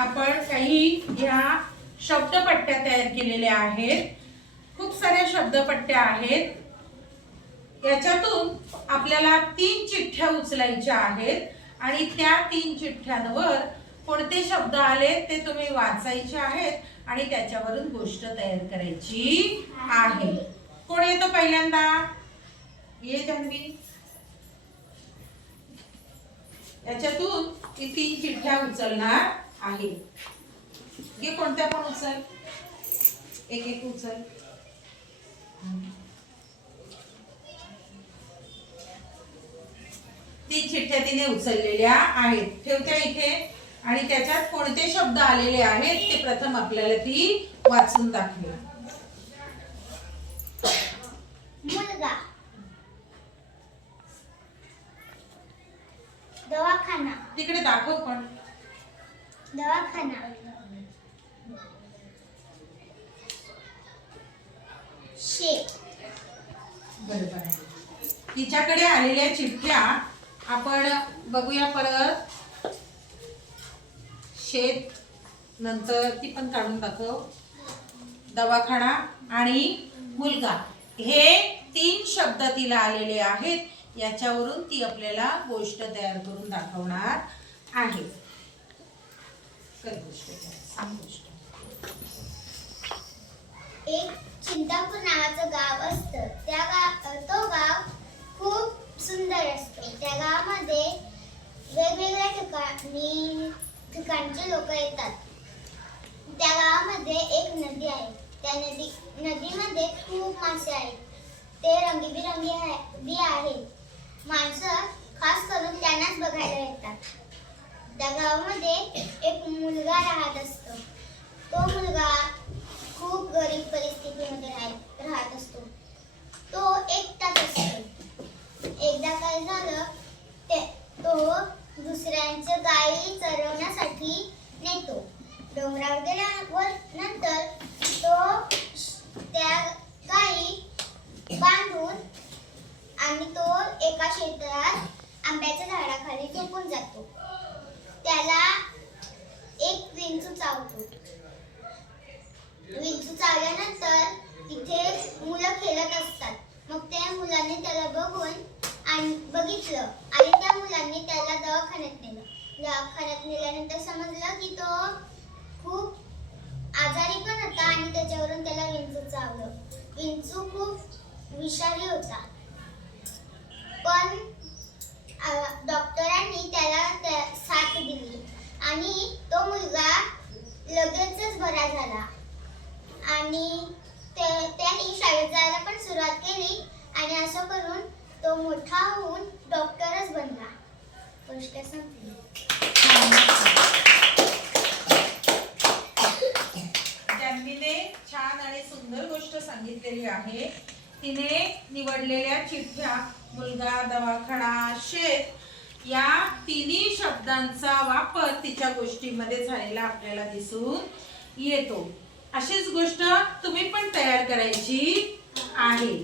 आपण काही ह्या शब्दपट्ट्या तयार केलेल्या आहेत। खूप साऱ्या शब्दपट्ट्या आहेत। याच्यातून आपल्याला 3 चिठ्ठ्या उचलायच्या आहेत आणि त्या 3 चिठ्ठ्यांवर कोणते शब्द आले ते तुम्ही वाचायचे आहेत आणि त्याच्यावरून गोष्ट तयार करायची आहे। कोण येतो पहिल्यांदा? ये जान्हवी। याच्यातून ती 3 चिठ्ठ्या उचलणार आहे। हे कोणत्या पण उचल, एक एक उचल। ती चिठ्ठ्या तिने उचललेल्या आहेत, ठेवत्या इथे आणि त्याच्यात कोणते शब्द आलेले आहेत ते प्रथम आपल्याला ती वाचून दाखवेल। मुलगा, दवाखाना, तिकडे दाखव पण। दवाखाना, शेत। बरोबर आहे। तिच्याकडे आलेल्या चिठ्ठ्या आपण बघूया परत। शेत, नंतर ती पण काढून दाखव, दवाखाना आणि मुलगा, हे 3 शब्द तिला आलेले आहेत। याच्यावरून ती आपल्याला गोष्ट तयार करून दाखवणार आहे। कर गोष्ट, सांग गोष्ट। एक चिंतापूर नावाचं गाव असतं। तो गाव खूप सुंदर असतो। त्या गावामध्ये वेगवेगळ्या ठिकाणचे लोक येतात। त्या गावामध्ये एक नदी आहे। त्या नदीमध्ये खूप मासे आहेत। ते रंगीबिरंगी आहेत। माणसं खास करून त्यांनाच बघायला येतात। त्या गावामध्ये एक मुलगा राहत असतो। तो मुलगा खूप गरीब परिस्थितीमध्ये राहत असतो। तो एकटाच असतो। एकदा काय झालं, तो दुसऱ्यांच्या गायी चरवण्यासाठी नेतो। डोंगरावर गेल्यावर नंतर तो त्या गायी बांधून आणि तो एका शेतात आंब्याच्या झाडाखाली झोपून जातो। त्याला एक विंचू चावतो। विंचू चावल्यानंतर तिथे मुलं खेळत असतात। मग त्या मुलांनी त्याला बघितलं आणि त्या मुलांनी त्याला दवाखान्यात नेलं। दवाखान्यात नेल्यानंतर समजलं की तो खूप आजारी पण होता आणि त्याच्यावरून त्याला विंचू चावलं। विंचू खूप विषारी होता, पण डॉक्टरांनी त्याला साथ दिली आणि तो मुलगा लगेचच बरा झाला आणि त्याने शाळेत जायला पण सुरुवात केली आणि असं करून तो मोठा होऊन डॉक्टरच बनला। गोष्ट संपली। जान्हवीने छान आणि सुंदर गोष्ट सांगितलेली आहे। तिने निवडलेल्या चिठ्ठ्या मुलगा, दवाखाना, शेत या 3 शब्दांचा वापर तिच्या गोष्टीमध्ये झालेला आपल्याला दिसून येतो। अशीच गोष्ट तुम्ही पण तयार करायची आहे।